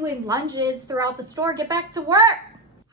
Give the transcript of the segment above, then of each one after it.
doing lunges throughout the store. Get back to work.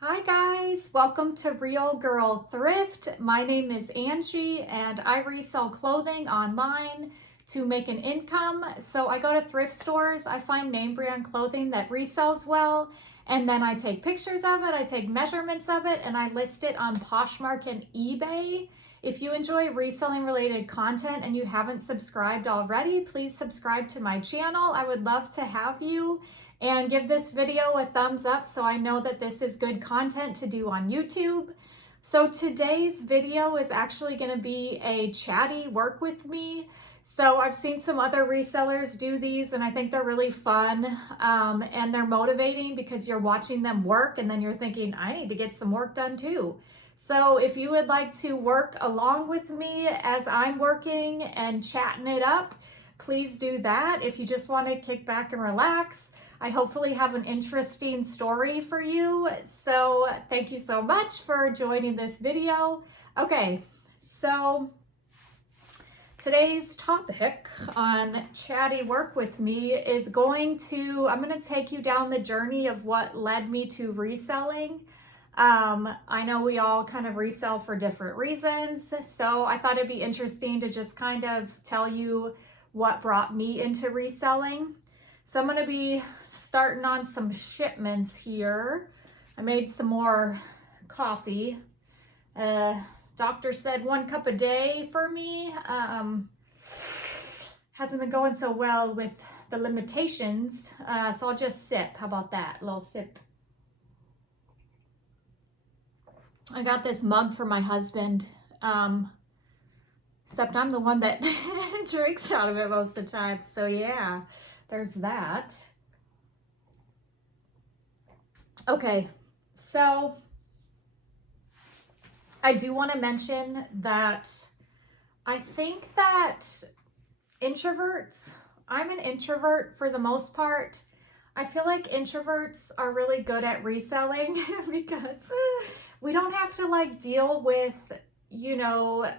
Hi guys, welcome to Real Girl Thrift. My name is Angie and I resell clothing online to make an income. So I go to thrift stores, I find name brand clothing that resells well, and then I take pictures of it, I take measurements of it, and I list it on Poshmark and eBay. If you enjoy reselling related content and you haven't subscribed already, please subscribe to my channel. I would love to have you, and give this video a thumbs up so I know that this is good content to do on YouTube. So today's video is actually going to be a chatty work with me. So I've seen some other resellers do these and I think they're really fun, and they're motivating because you're watching them work and then you're thinking, I need to get some work done too. So if you would like to work along with me as I'm working and chatting it up, please do that. If you just want to kick back and relax, I hopefully have an interesting story for you. So thank you so much for joining this video. Okay, so today's topic on Chatty Work With Me is I'm going to take you down the journey of what led me to reselling. I know we all kind of resell for different reasons, so I thought it'd be interesting to just kind of tell you what brought me into reselling. So I'm going to be starting on some shipments here. I made some more coffee. Doctor said 1 cup a day for me. Hasn't been going so well with the limitations, so I'll just sip. How about that? A little sip. I got this mug for my husband, except I'm the one that drinks out of it most of the time, so yeah. There's that. Okay, so I do want to mention that I think that introverts, I'm an introvert for the most part. I feel like introverts are really good at reselling because we don't have to like deal with, you know,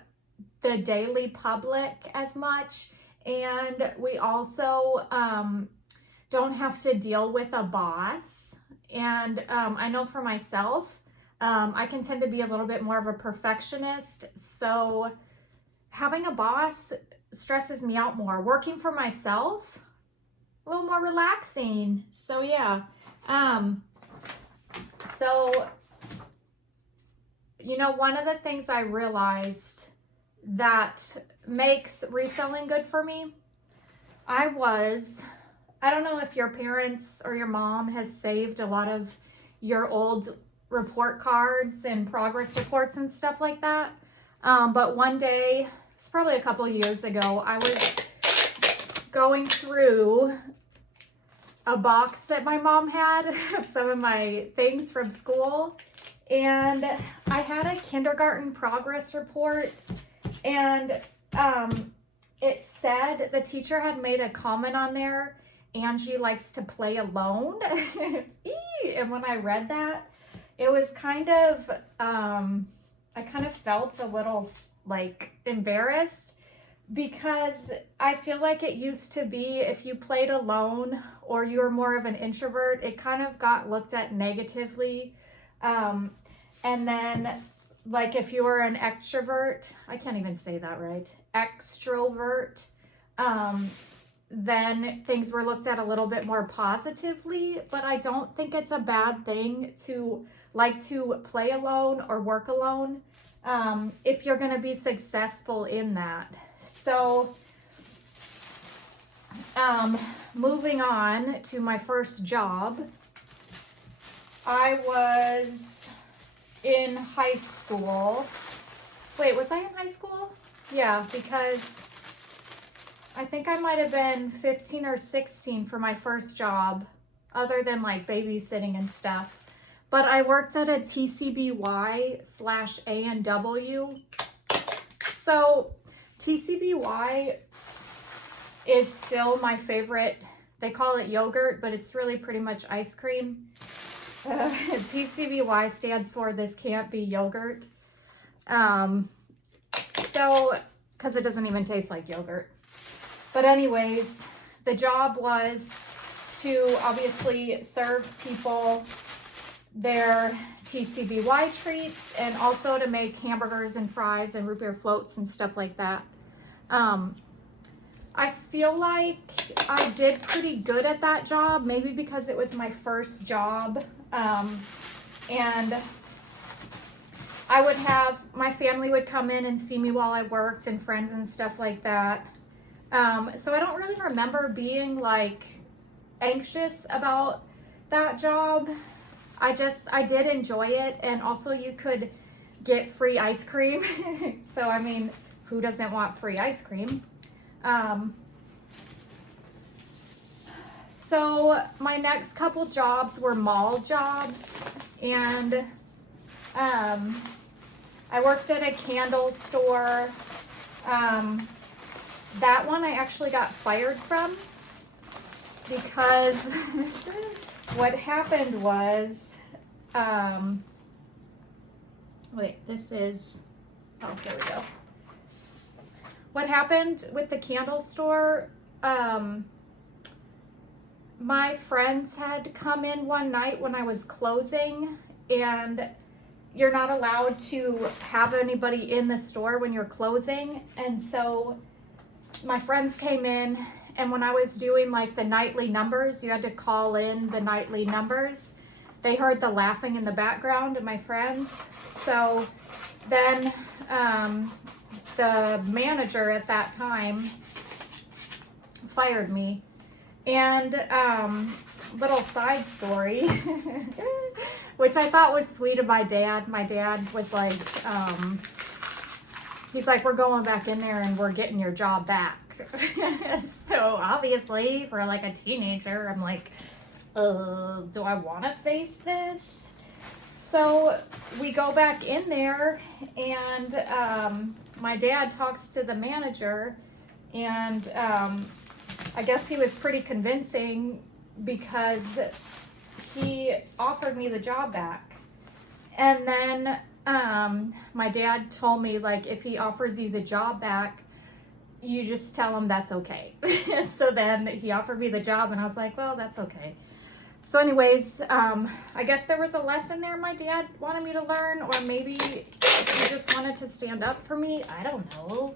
the daily public as much. And we also don't have to deal with a boss. And I know for myself, I can tend to be a little bit more of a perfectionist. So having a boss stresses me out more. Working for myself, a little more relaxing. So yeah. So, you know, one of the things I realized that makes reselling good for me, I don't know if your parents or your mom has saved a lot of your old report cards and progress reports and stuff like that. But one day, it's probably a couple of years ago, I was going through a box that my mom had of some of my things from school. And I had a kindergarten progress report, and it said the teacher had made a comment on there, Angie likes to play alone. And when I read that, it was kind of, I kind of felt a little like embarrassed, because I feel like it used to be if you played alone or you were more of an introvert, it kind of got looked at negatively. And then like if you were an extrovert, I can't even say that right, extrovert, then things were looked at a little bit more positively. But I don't think it's a bad thing to like to play alone or work alone, if you're going to be successful in that. So moving on to my first job, I was in high school. Wait, was I in high school? Yeah, because I think I might have been 15 or 16 for my first job, other than like babysitting and stuff. But I worked at a TCBY/A&W. So TCBY is still my favorite. They call it yogurt, but it's really pretty much ice cream. TCBY stands for This Can't Be Yogurt. So, because it doesn't even taste like yogurt. But anyways, the job was to obviously serve people their TCBY treats, and also to make hamburgers and fries and root beer floats and stuff like that. I feel like I did pretty good at that job, maybe because it was my first job. And I would have, my family would come in and see me while I worked, and friends and stuff like that. So I don't really remember being like anxious about that job. I did enjoy it, and also you could get free ice cream. So, I mean, who doesn't want free ice cream? So my next couple jobs were mall jobs, and I worked at a candle store. That one I actually got fired from because what happened was, wait, this is, oh, here we go. What happened with the candle store, my friends had come in one night when I was closing, and you're not allowed to have anybody in the store when you're closing. And so my friends came in, and when I was doing like the nightly numbers, you had to call in the nightly numbers. They heard the laughing in the background of my friends. So then the manager at that time fired me. And little side story, which I thought was sweet of my dad. My dad was like, he's like, we're going back in there and we're getting your job back. So obviously for like a teenager, I'm like, do I want to face this? So we go back in there, and my dad talks to the manager, and I guess he was pretty convincing because he offered me the job back. And then my dad told me, like, if he offers you the job back, you just tell him that's okay. So then he offered me the job, and I was like, well, that's okay. So anyways, I guess there was a lesson there my dad wanted me to learn, or maybe he just wanted to stand up for me. I don't know.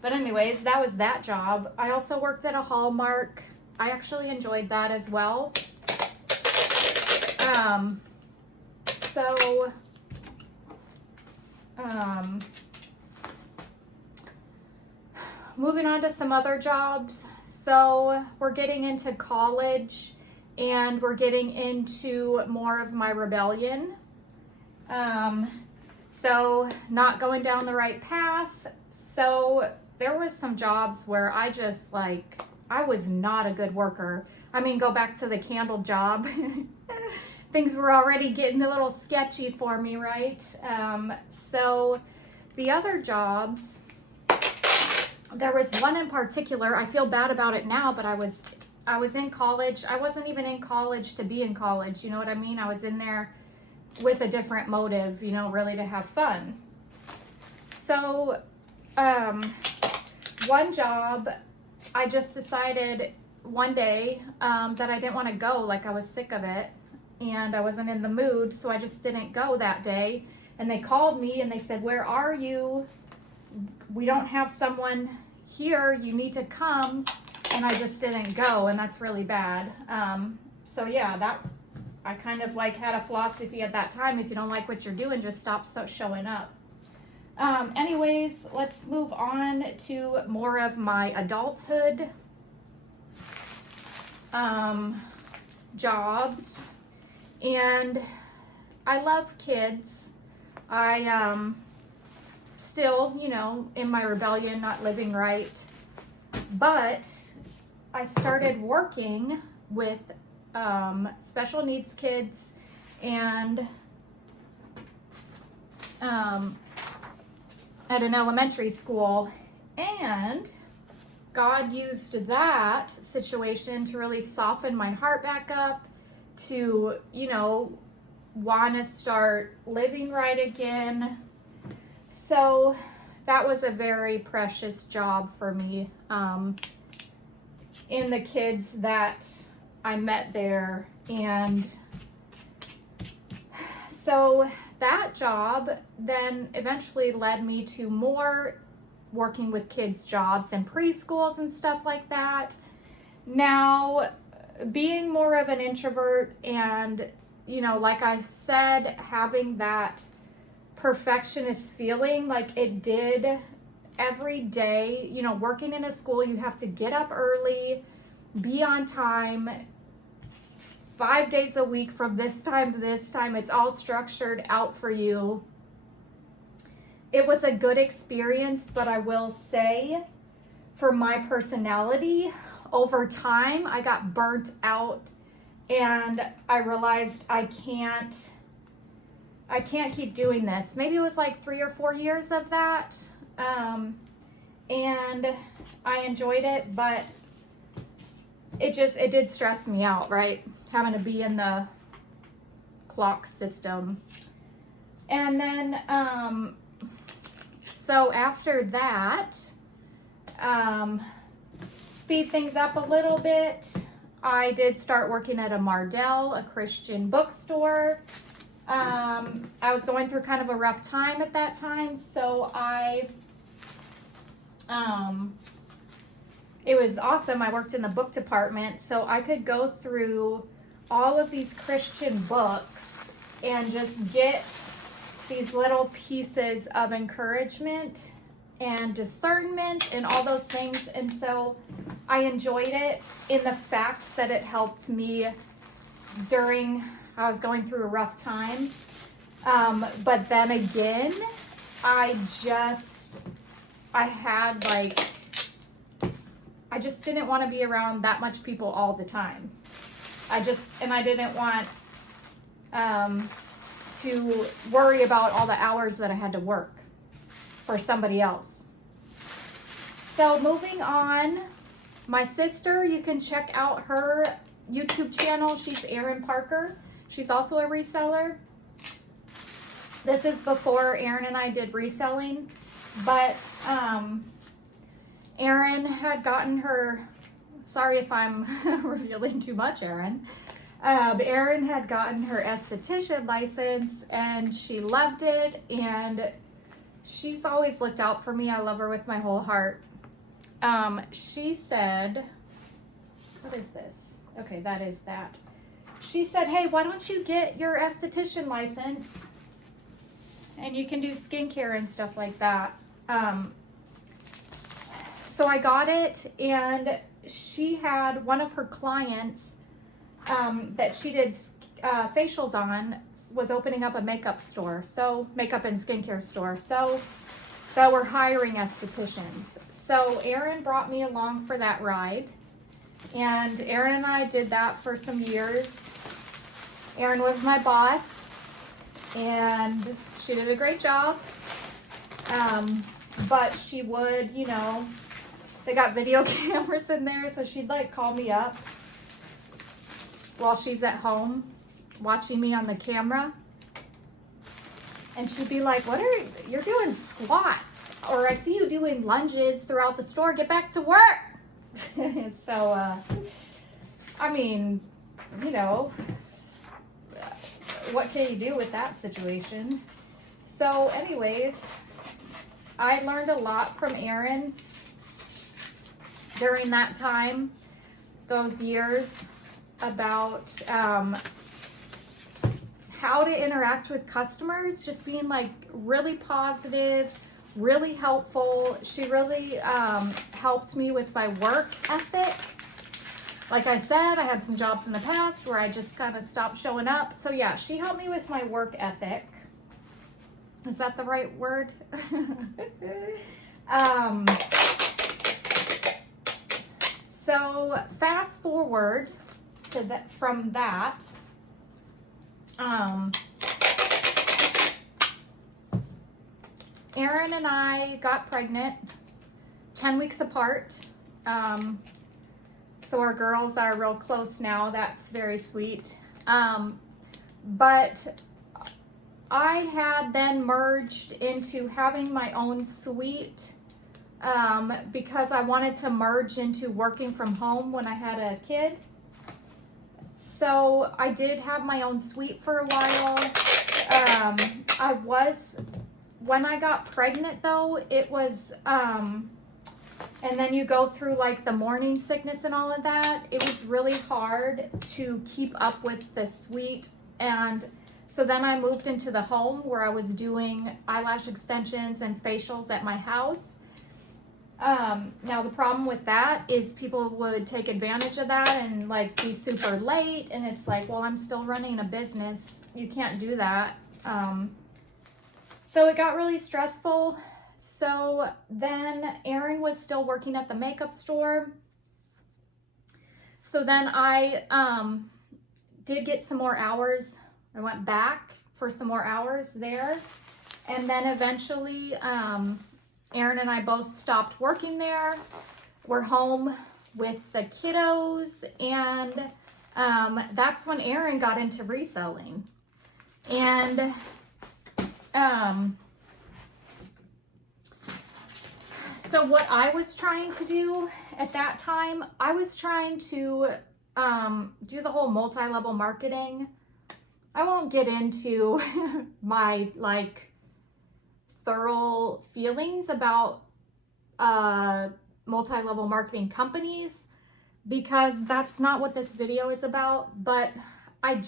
But anyways, that was that job. I also worked at a Hallmark. I actually enjoyed that as well. Moving on to some other jobs. So we're getting into college, and we're getting into more of my rebellion. So not going down the right path. So there was some jobs where I just like, I was not a good worker. I mean, go back to the candle job. Things were already getting a little sketchy for me, right? So the other jobs, there was one in particular, I feel bad about it now, but I was in college. I wasn't even in college to be in college, you know what I mean? I was in there with a different motive, you know, really to have fun. So one job, I just decided one day that I didn't want to go, like I was sick of it, and I wasn't in the mood, so I just didn't go that day. And they called me and they said, where are you? We don't have someone here, you need to come. And I just didn't go, and that's really bad. So yeah, that I kind of like had a philosophy at that time: if you don't like what you're doing, just stop showing up. Anyways, let's move on to more of my adulthood jobs. And I love kids. I still, you know, in my rebellion, not living right. But I started working with special needs kids, and at an elementary school, and God used that situation to really soften my heart back up, to, you know, want to start living right again. So that was a very precious job for me. In the kids that I met there. And so that job then eventually led me to more working with kids' jobs and preschools and stuff like that. Now, being more of an introvert and, you know, like I said, having that perfectionist feeling like it did every day, you know, working in a school, you have to get up early, be on time, 5 days a week from this time to this time. It's all structured out for you. It was a good experience, but I will say for my personality, over time, I got burnt out and I realized I can't keep doing this. Maybe it was like 3 or 4 years of that. And I enjoyed it, but it did stress me out, right? Having to be in the clock system. And then, so after that, speed things up a little bit. I did start working at a Mardell, a Christian bookstore. I was going through kind of a rough time at that time, so it was awesome. I worked in the book department, so I could go through all of these Christian books and just get these little pieces of encouragement and discernment and all those things. And so I enjoyed it in the fact that it helped me during I was going through a rough time. But then again, I just didn't want to be around that much people all the time. I didn't want to worry about all the hours that I had to work for somebody else. So moving on, my sister, you can check out her YouTube channel. She's Erin Parker. She's also a reseller. This is before Erin and I did reselling, but Erin had gotten her, sorry if I'm revealing too much, Erin. Erin had gotten her esthetician license and she loved it, and she's always looked out for me. I love her with my whole heart. She said, what is this? Okay, that is that. She said, hey, why don't you get your esthetician license and you can do skincare and stuff like that. So I got it, and she had one of her clients that she did facials on was opening up a makeup store, so makeup and skincare store, so that we're hiring estheticians. So Erin brought me along for that ride, and Erin and I did that for some years. Erin was my boss, and she did a great job. But she would, you know, they got video cameras in there, so she'd like call me up while she's at home watching me on the camera. And she'd be like, you're doing squats, or I see you doing lunges throughout the store, get back to work. So, I mean, you know, what can you do with that situation? So anyways, I learned a lot from Erin during that time, those years, about how to interact with customers, just being like really positive, really helpful. She really helped me with my work ethic. Like I said, I had some jobs in the past where I just kind of stopped showing up. So yeah, she helped me with my work ethic. Is that the right word? So fast forward to that, from that, Erin and I got pregnant 10 weeks apart. So our girls are real close now. That's very sweet. But I had then merged into having my own suite because I wanted to merge into working from home when I had a kid. So I did have my own suite for a while. When I got pregnant though, it was, and then you go through like the morning sickness and all of that. It was really hard to keep up with the suite. And so then I moved into the home where I was doing eyelash extensions and facials at my house. Now the problem with that is people would take advantage of that and like be super late, and it's like, well, I'm still running a business. You can't do that. So it got really stressful. So then Aaron was still working at the makeup store. So then I did get some more hours. I went back for some more hours there. And then eventually Aaron and I both stopped working there. We're home with the kiddos. And that's when Aaron got into reselling. And so what I was trying to do at that time, I was trying to do the whole multi-level marketing. I won't get into my like thorough feelings about multi-level marketing companies because that's not what this video is about, but I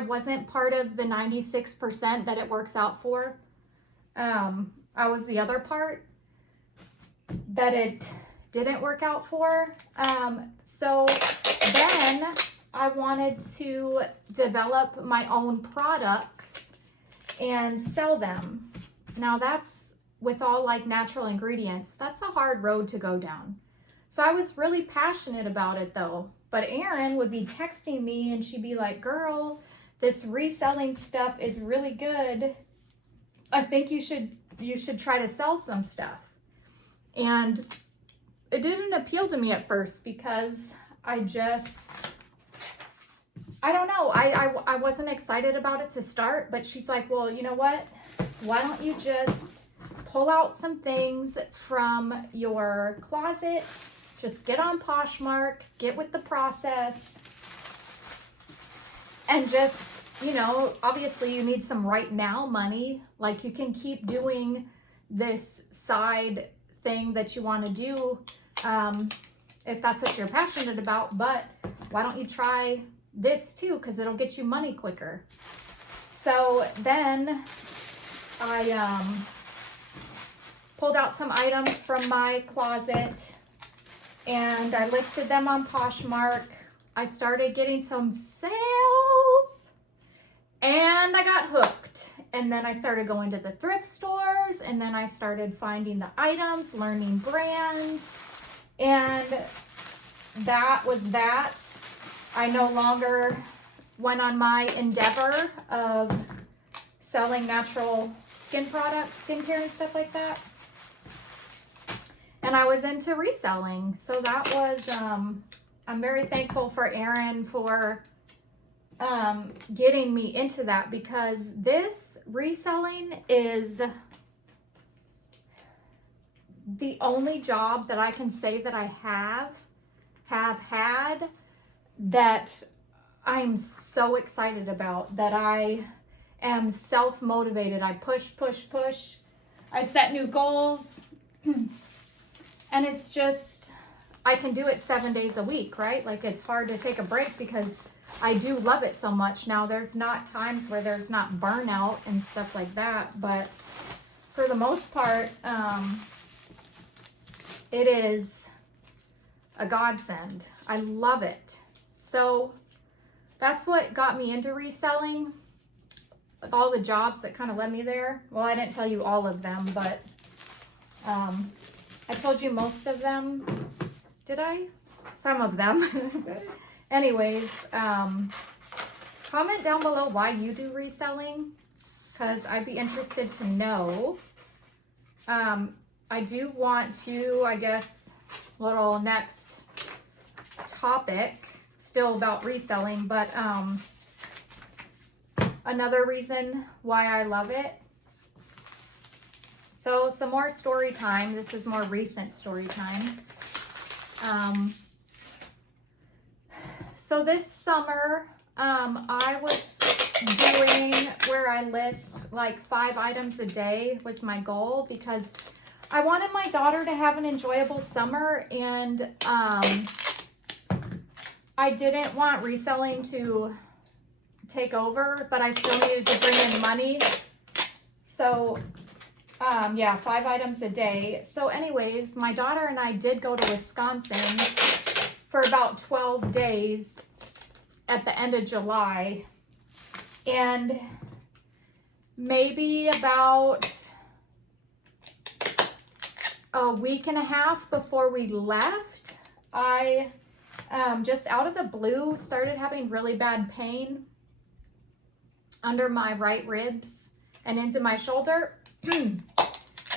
wasn't part of the 96% that it works out for. I was the other part that it didn't work out for. So then I wanted to develop my own products and sell them. Now that's with all like natural ingredients. That's a hard road to go down. So I was really passionate about it though. But Erin would be texting me and she'd be like, girl, this reselling stuff is really good. I think you should try to sell some stuff. And it didn't appeal to me at first because I don't know. I wasn't excited about it to start, but she's like, well, you know what? Why don't you just pull out some things from your closet, just get on Poshmark, get with the process, and just, you know, obviously you need some right now money. Like you can keep doing this side thing that you want to do if that's what you're passionate about, but why don't you try this too, because it'll get you money quicker. So then I pulled out some items from my closet and I listed them on Poshmark. I started getting some sales and I got hooked. And then I started going to the thrift stores and then I started finding the items, learning brands, and that was that. I no longer went on my endeavor of selling natural skin products, skincare and stuff like that. And I was into reselling. So that was, I'm very thankful for Erin for getting me into that, because this reselling is the only job that I can say that I have had that I'm so excited about, that I am self-motivated. I push. I set new goals. And it's just, I can do it 7 days a week, right? Like it's hard to take a break because I do love it so much. Now there's not times where there's not burnout and stuff like that, but for the most part, it is a godsend. I love it. So that's what got me into reselling, with all the jobs that kind of led me there. Well, I didn't tell you all of them, but I told you most of them. Did I? Some of them. Anyways, comment down below why you do reselling, because I'd be interested to know. I do want to, I guess, little next topic, still about reselling, but another reason why I love it. So some more story time. This is more recent story time. So this summer, I was doing where I list like 5 items a day was my goal, because I wanted my daughter to have an enjoyable summer, and I didn't want reselling to take over, but I still needed to bring in money. So yeah, 5 items a day. So anyways, my daughter and I did go to Wisconsin for about 12 days at the end of July. And maybe about a week and a half before we left, I just out of the blue started having really bad pain under my right ribs and into my shoulder. And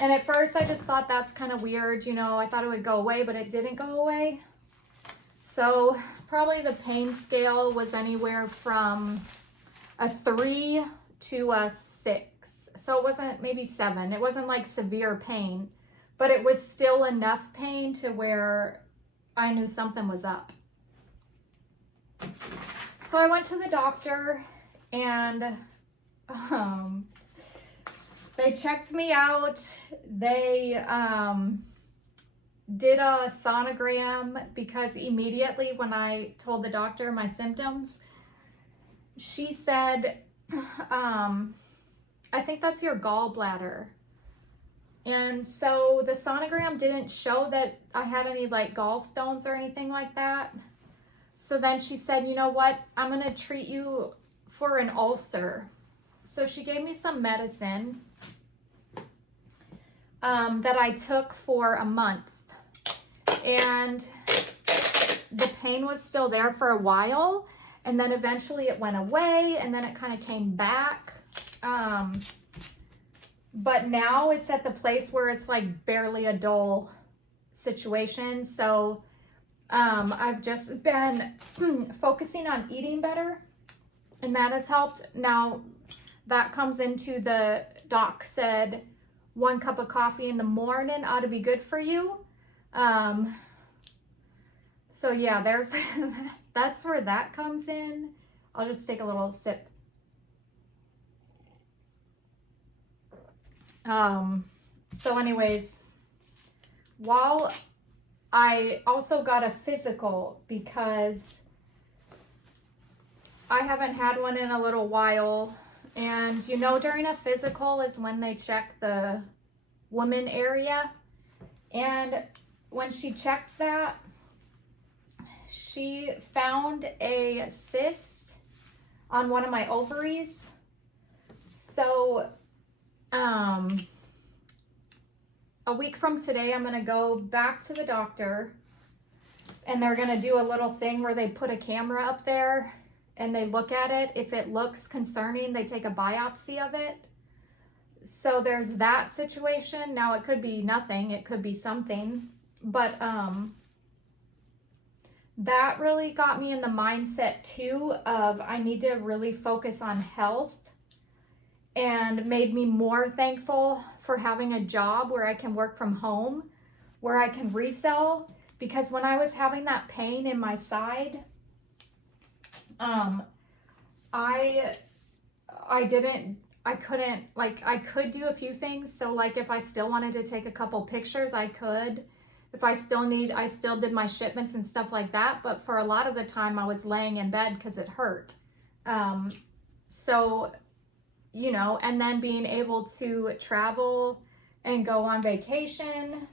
at first I just thought that's kind of weird, you know, I thought it would go away, but it didn't go away. So probably the pain scale was anywhere from a 3 to a 6. So it wasn't, maybe 7. It wasn't like severe pain, but it was still enough pain to where I knew something was up. So I went to the doctor, and they checked me out. They did a sonogram, because immediately when I told the doctor my symptoms, she said, I think that's your gallbladder. And so the sonogram didn't show that I had any like gallstones or anything like that. So then she said, you know what, I'm going to treat you for an ulcer. So she gave me some medicine that I took for a month. And the pain was still there for a while. And then eventually it went away, and then it kind of came back. But now it's at the place where it's like barely a dull situation. So I've just been focusing on eating better, and that has helped. Now that comes into the doc said 1 cup of coffee in the morning ought to be good for you. So yeah, there's that's where that comes in. I'll just take a little sip. So anyways, while I also got a physical, because I haven't had one in a little while, and you know, during a physical is when they check the woman area, and when she checked that, she found a cyst on one of my ovaries. So a week from today, I'm going to go back to the doctor, and they're going to do a little thing where they put a camera up there and they look at it. If it looks concerning, they take a biopsy of it. So there's that situation. Now it could be nothing, it could be something, but that really got me in the mindset too of I need to really focus on health, and made me more thankful for having a job where I can work from home, where I can resell. Because when I was having that pain in my side, I could do a few things. So like if I still wanted to take a couple pictures, I could. If I still did my shipments and stuff like that. But for a lot of the time I was laying in bed because it hurt. So, you know, and then being able to travel and go on vacation.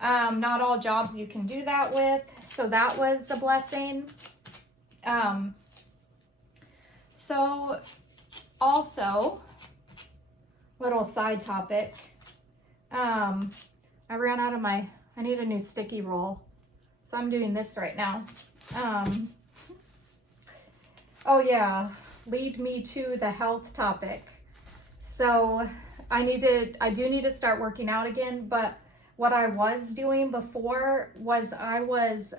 Not all jobs you can do that with. So that was a blessing. So also, little side topic. I ran out of I need a new sticky roll. So I'm doing this right now. Oh yeah, lead me to the health topic. So I do need to start working out again, but what I was doing before was I was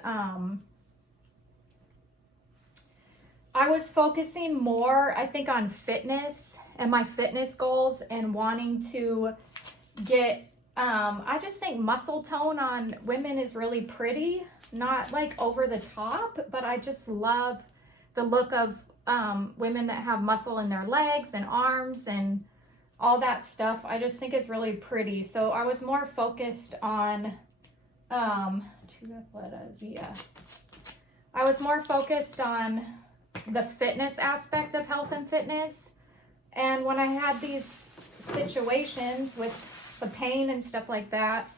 focusing more, I think, on fitness and my fitness goals, and wanting to get I just think muscle tone on women is really pretty, not like over the top, but I just love the look of women that have muscle in their legs and arms and all that stuff. I just think it's really pretty. So I was more focused on, I was more focused on the fitness aspect of health and fitness. And when I had these situations with the pain and stuff like that,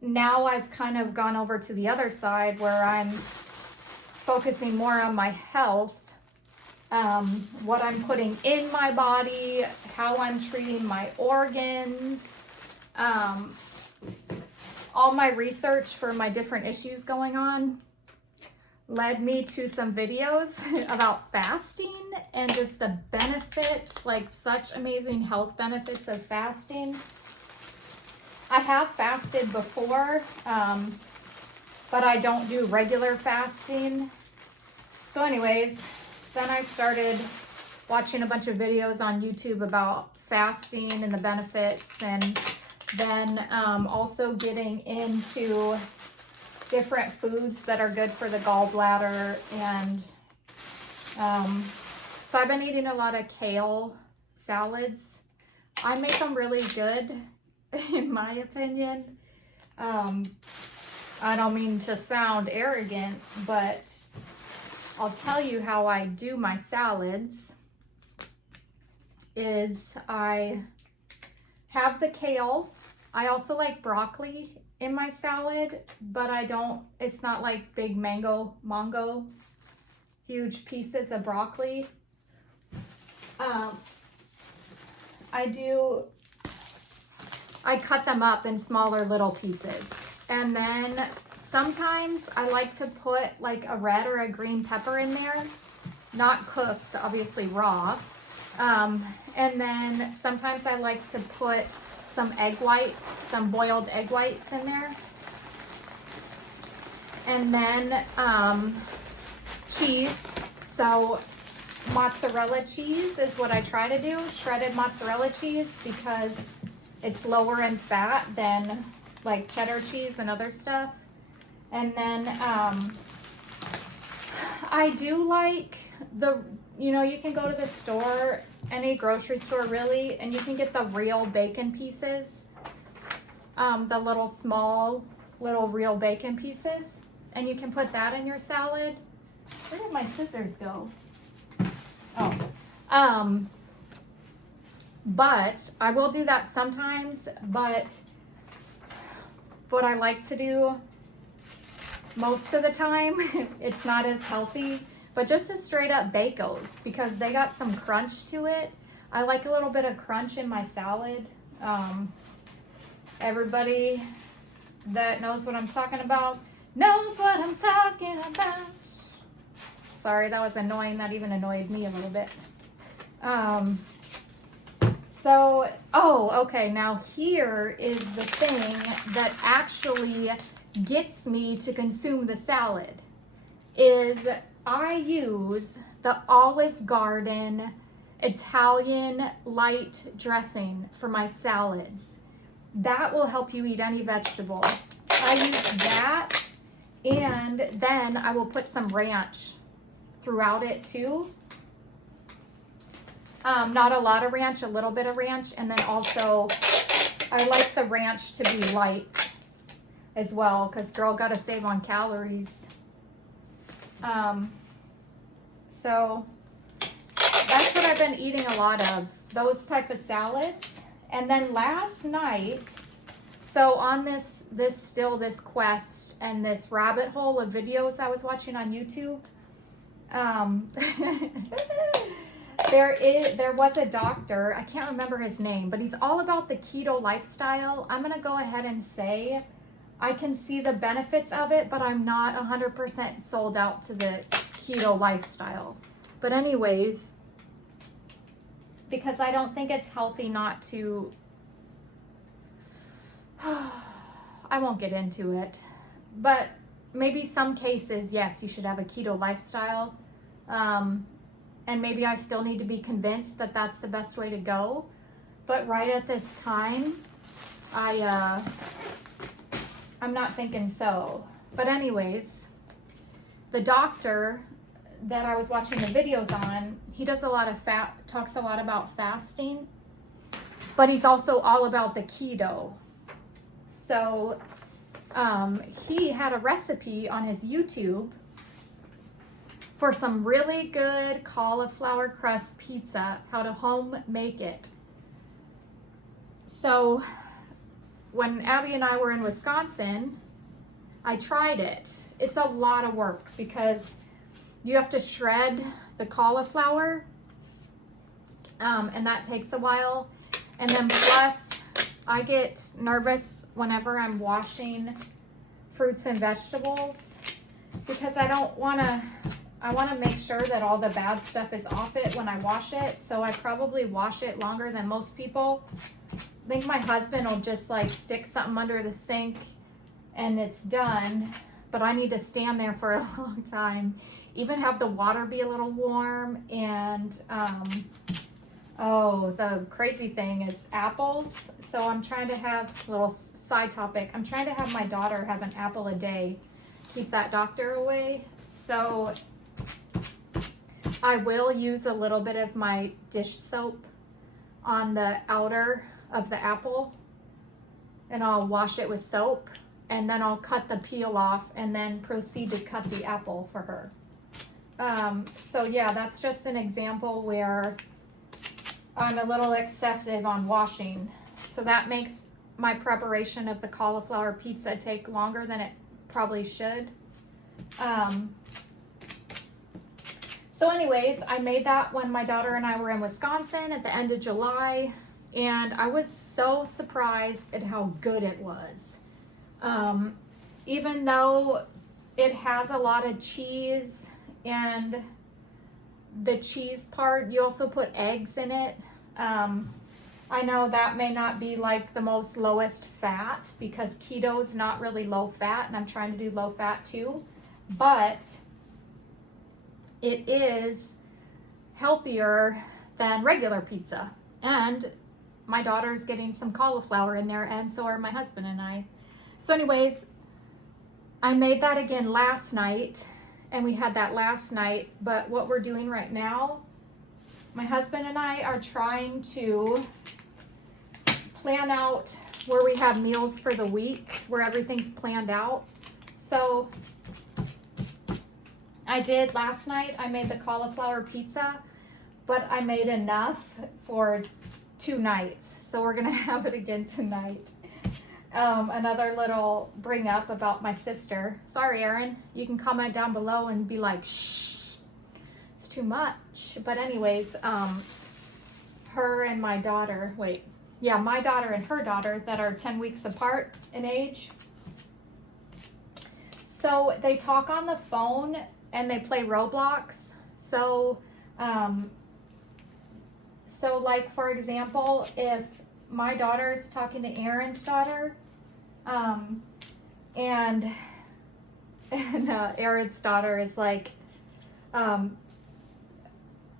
now I've kind of gone over to the other side where I'm focusing more on my health, what I'm putting in my body, how I'm treating my organs, all my research for my different issues going on led me to some videos about fasting and just the benefits, like such amazing health benefits of fasting. I have fasted before, but I don't do regular fasting. So anyways, then I started watching a bunch of videos on YouTube about fasting and the benefits, and then also getting into different foods that are good for the gallbladder. And so I've been eating a lot of kale salads. I make them really good, in my opinion. I don't mean to sound arrogant, but I'll tell you how I do my salads. Is I have the kale. I also like broccoli in my salad, but it's not like big mango, huge pieces of broccoli. I cut them up in smaller little pieces. And then sometimes I like to put like a red or a green pepper in there, not cooked, obviously raw. And then sometimes I like to put some boiled egg whites in there. And then cheese. So mozzarella cheese is what I try to do, shredded mozzarella cheese, because it's lower in fat than like cheddar cheese and other stuff. And then I do like you can go to the store, any grocery store really, and you can get the real bacon pieces, the little real bacon pieces, and you can put that in your salad. Where did my scissors go? Oh, but I will do that sometimes. But what I like to do most of the time, it's not as healthy, but just a straight up bacos, because they got some crunch to it. I like a little bit of crunch in my salad. Everybody that knows what I'm talking about knows what I'm talking about. Sorry, that was annoying. That even annoyed me a little bit. Okay, now here is the thing that actually gets me to consume the salad, is I use the Olive Garden Italian light dressing for my salads. That will help you eat any vegetable. I use that, and then I will put some ranch throughout it too. Not a lot of ranch, a little bit of ranch, and then also I like the ranch to be light as well, because girl gotta save on calories. So that's what I've been eating a lot of, those type of salads. And then last night, so on this quest and this rabbit hole of videos I was watching on YouTube, there was a doctor, I can't remember his name, but he's all about the keto lifestyle. I'm gonna go ahead and say I can see the benefits of it, but I'm not 100% sold out to the keto lifestyle. But anyways, because I don't think it's healthy not to, I won't get into it, but maybe some cases, yes, you should have a keto lifestyle. And maybe I still need to be convinced that that's the best way to go. But right at this time, I'm not thinking so. But anyways, the doctor that I was watching the videos on, he does a lot of talks a lot about fasting, but he's also all about the keto. So he had a recipe on his YouTube for some really good cauliflower crust pizza, how to home make it. So when Abby and I were in Wisconsin, I tried it. It's a lot of work because you have to shred the cauliflower, and that takes a while. And then plus, I get nervous whenever I'm washing fruits and vegetables because I want to make sure that all the bad stuff is off it when I wash it. So I probably wash it longer than most people. I think my husband will just like stick something under the sink and it's done, but I need to stand there for a long time. Even have the water be a little warm. And oh, the crazy thing is apples. So I'm trying to have a little side topic. I'm trying to have my daughter have an apple a day, keep that doctor away. So I will use a little bit of my dish soap on the outer of the apple, and I'll wash it with soap, and then I'll cut the peel off and then proceed to cut the apple for her. So yeah, that's just an example where I'm a little excessive on washing. So that makes my preparation of the cauliflower pizza take longer than it probably should. So anyways, I made that when my daughter and I were in Wisconsin at the end of July, and I was so surprised at how good it was. Even though it has a lot of cheese, and the cheese part, you also put eggs in it. I know that may not be like the most lowest fat because keto is not really low fat, and I'm trying to do low fat too, but it is healthier than regular pizza. And my daughter's getting some cauliflower in there, and so are my husband and I. So anyways, I made that again last night, and we had that last night. But what we're doing right now, my husband and I are trying to plan out where we have meals for the week, where everything's planned out. So I did last night, I made the cauliflower pizza, but I made enough for 2 nights. So we're gonna have it again tonight. Another little bring up about my sister. Sorry, Erin, you can comment down below and be like, shh, it's too much. But anyways, her and my daughter, my daughter and her daughter that are 10 weeks apart in age. So they talk on the phone and they play Roblox. So like for example, if my daughter's talking to Aaron's daughter, and Aaron's daughter is like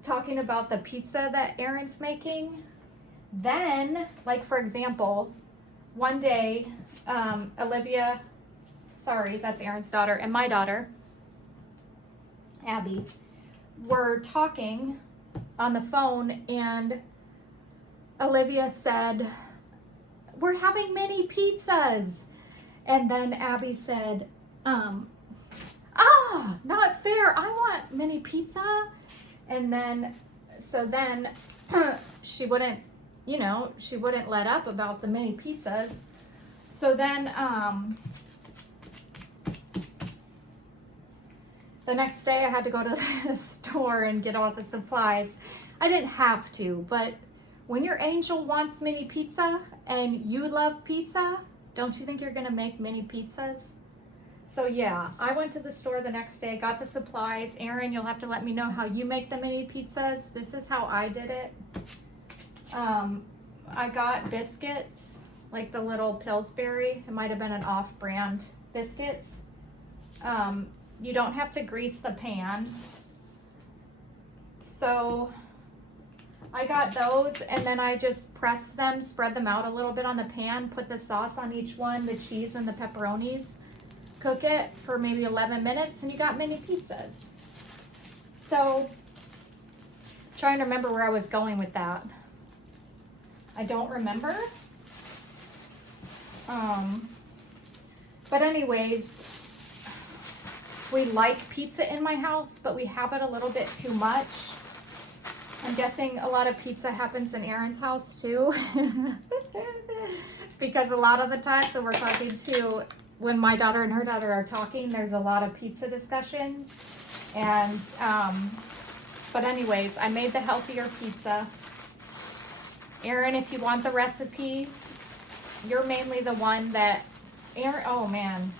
talking about the pizza that Aaron's making, then like for example, one day Olivia, sorry, that's Aaron's daughter, and my daughter Abby were talking on the phone, and Olivia said, "We're having mini pizzas." And then Abby said, not fair. I want mini pizza. And then, so then she wouldn't let up about the mini pizzas. So then, the next day I had to go to the store and get all the supplies. I didn't have to, but when your angel wants mini pizza and you love pizza, don't you think you're gonna make mini pizzas? So yeah, I went to the store the next day, got the supplies. Aaron, you'll have to let me know how you make the mini pizzas. This is how I did it. I got biscuits, like the little Pillsbury. It might have been an off-brand biscuits. You don't have to grease the pan. So I got those, and then I just pressed them, spread them out a little bit on the pan, put the sauce on each one, the cheese and the pepperonis, cook it for maybe 11 minutes, and you got mini pizzas. So, trying to remember where I was going with that. I don't remember. But anyways, we like pizza in my house, but we have it a little bit too much. I'm guessing a lot of pizza happens in Erin's house too. Because a lot of the times when we're talking to, when my daughter and her daughter are talking, there's a lot of pizza discussions. And, but anyways, I made the healthier pizza. Erin, if you want the recipe, you're mainly the one that, Erin, oh man.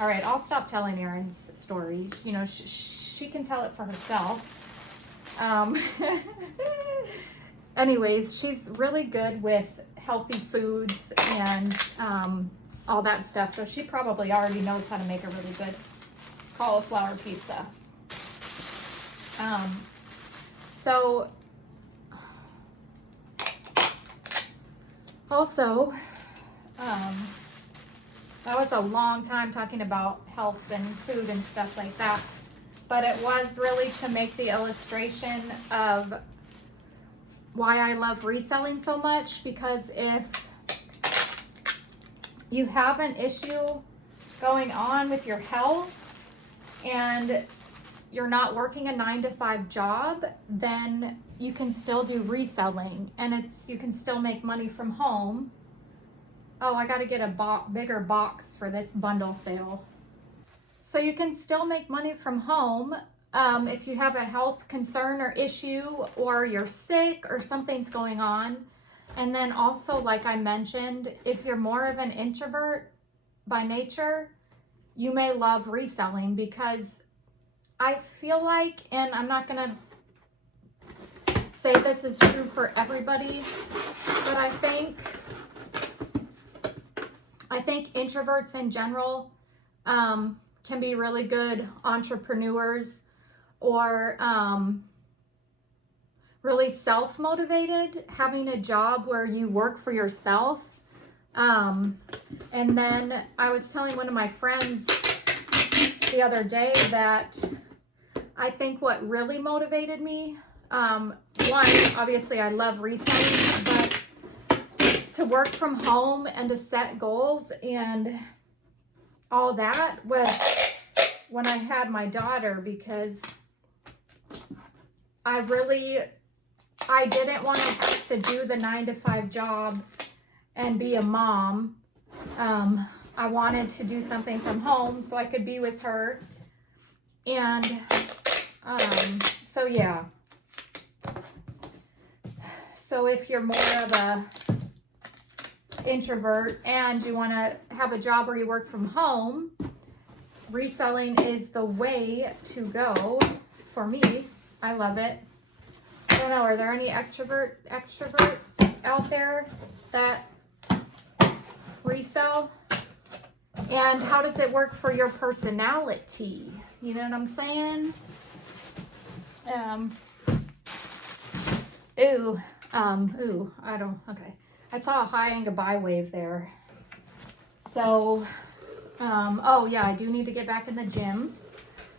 All right, I'll stop telling Erin's story. You know, she can tell it for herself. Anyways, she's really good with healthy foods and all that stuff. So she probably already knows how to make a really good cauliflower pizza. So also, that was a long time talking about health and food and stuff like that. But it was really to make the illustration of why I love reselling so much, because if you have an issue going on with your health and you're not working a 9-to-5 job, then you can still do reselling, and you can still make money from home. Oh, I gotta get a bigger box for this bundle sale. So you can still make money from home if you have a health concern or issue, or you're sick or something's going on. And then also, like I mentioned, if you're more of an introvert by nature, you may love reselling, because I feel like, and I'm not gonna say this is true for everybody, but I think introverts in general can be really good entrepreneurs, or really self-motivated, having a job where you work for yourself. And then I was telling one of my friends the other day that I think what really motivated me, one, obviously I love reselling, but to work from home and to set goals and all that was when I had my daughter, because I didn't want to have to do the 9-to-5 job and be a mom. I wanted to do something from home so I could be with her. And so yeah. So if you're more of a introvert and you want to have a job where you work from home, reselling is the way to go for me. I love it. I don't know, are there any extroverts out there that resell? And how does it work for your personality? You know what I'm saying? Okay. I saw a high angle buy wave there. So, oh yeah, I do need to get back in the gym.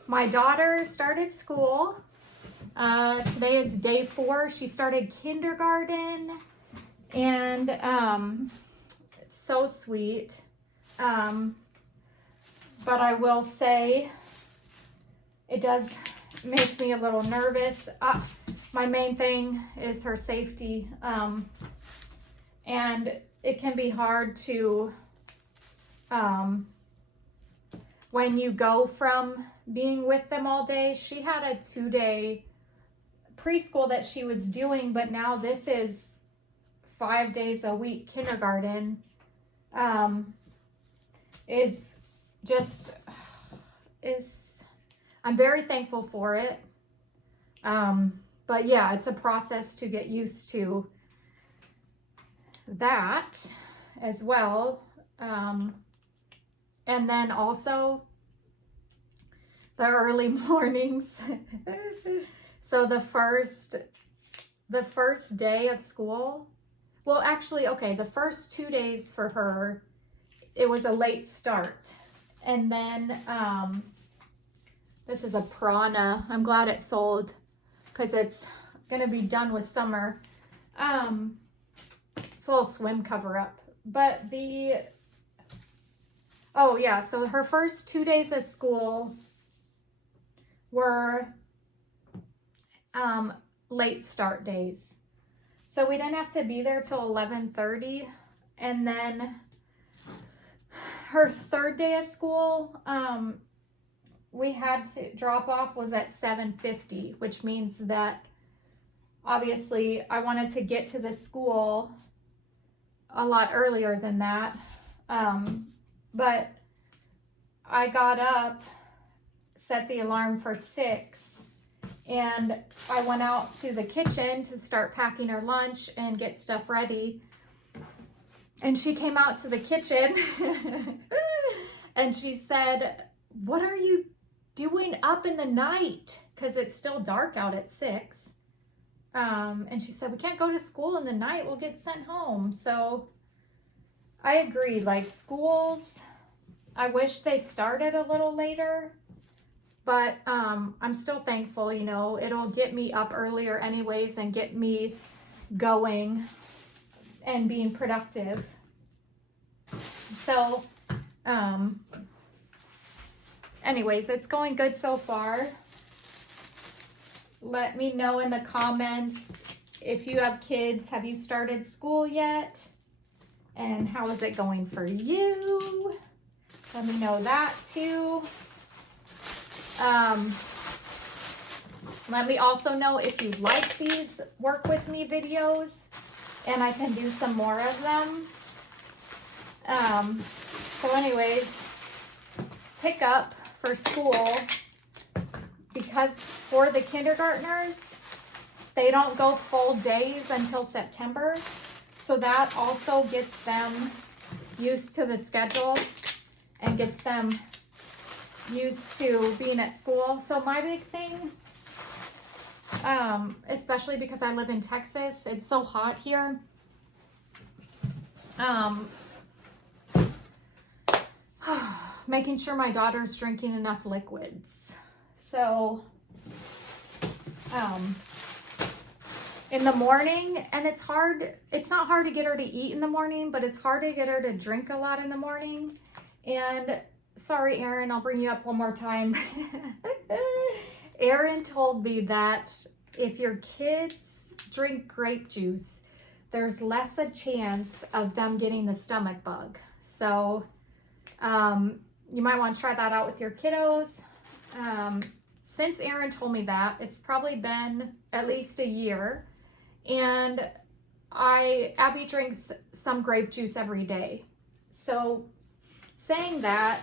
My daughter started school. Today is day 4. She started kindergarten, and it's so sweet. But I will say it does make me a little nervous. My main thing is her safety. And it can be hard to, when you go from being with them all day. She had a 2-day preschool that she was doing, but now this is 5 days a week kindergarten. I'm very thankful for it. But yeah, it's a process to get used to that as well. And then also the early mornings. So the the first day of school, well, actually, okay, the first 2 days for her, it was a late start. And then, this is a Prana. I'm glad it sold because it's gonna be done with summer. It's a little swim cover up. But oh yeah, so her first 2 days of school were late start days. So we didn't have to be there till 11:30. And then her third day of school, we had to drop off was at 7:50, which means that obviously I wanted to get to the school a lot earlier than that. But I got up, set the alarm for 6, and I went out to the kitchen to start packing her lunch and get stuff ready. And she came out to the kitchen and she said, "What are you doing up in the night?" Because it's still dark out at 6. And she said, "We can't go to school in the night. We'll get sent home." So I agree. Like, schools, I wish they started a little later. But I'm still thankful, you know, it'll get me up earlier anyways and get me going and being productive. So, anyways, it's going good so far. Let me know in the comments if you have kids. Have you started school yet? And how is it going for you? Let me know that too. Let me also know if you like these work with me videos and I can do some more of them. So anyways, pick up for school, because for the kindergartners, they don't go full days until September. So that also gets them used to the schedule and gets them used to being at school. So my big thing, especially because I live in Texas, it's so hot here. Making sure my daughter's drinking enough liquids. So, in the morning, and it's not hard to get her to eat in the morning, but it's hard to get her to drink a lot in the morning. And sorry, Erin, I'll bring you up one more time. Erin told me that if your kids drink grape juice, there's less a chance of them getting the stomach bug. So you might want to try that out with your kiddos. Since Erin told me that, it's probably been at least a year. And Abby drinks some grape juice every day. So saying that,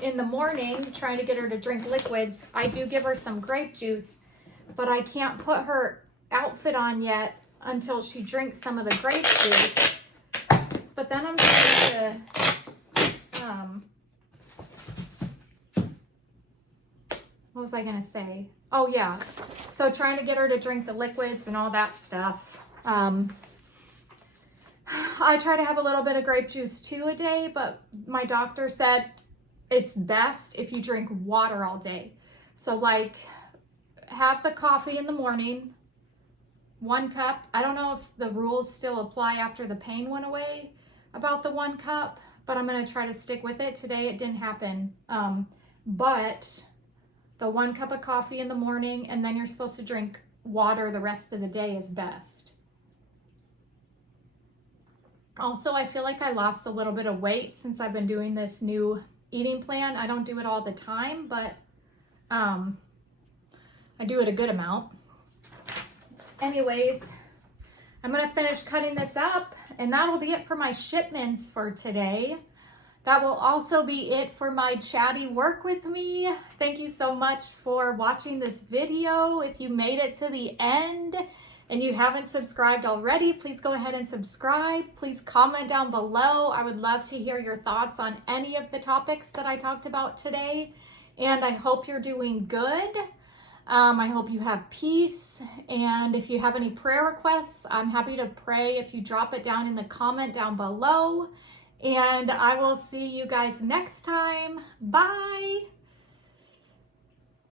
in the morning, trying to get her to drink liquids, I do give her some grape juice, but I can't put her outfit on yet until she drinks some of the grape juice. But then I'm trying to, what was I going to say? Oh yeah. So trying to get her to drink the liquids and all that stuff. I try to have a little bit of grape juice too a day, but my doctor said it's best if you drink water all day. So like, have the coffee in the morning, 1 cup. I don't know if the rules still apply after the pain went away about the 1 cup, but I'm going to try to stick with it. Today it didn't happen. But the 1 cup of coffee in the morning, and then you're supposed to drink water the rest of the day is best. Also, I feel like I lost a little bit of weight since I've been doing this new eating plan. I don't do it all the time, but I do it a good amount. Anyways, I'm going to finish cutting this up, and that'll be it for my shipments for today. That will also be it for my Chatty work with me. Thank you so much for watching this video. If you made it to the end and you haven't subscribed already, please go ahead and subscribe. Please comment down below. I would love to hear your thoughts on any of the topics that I talked about today. And I hope you're doing good. I hope you have peace. And if you have any prayer requests, I'm happy to pray if you drop it down in the comment down below. And I will see you guys next time. Bye.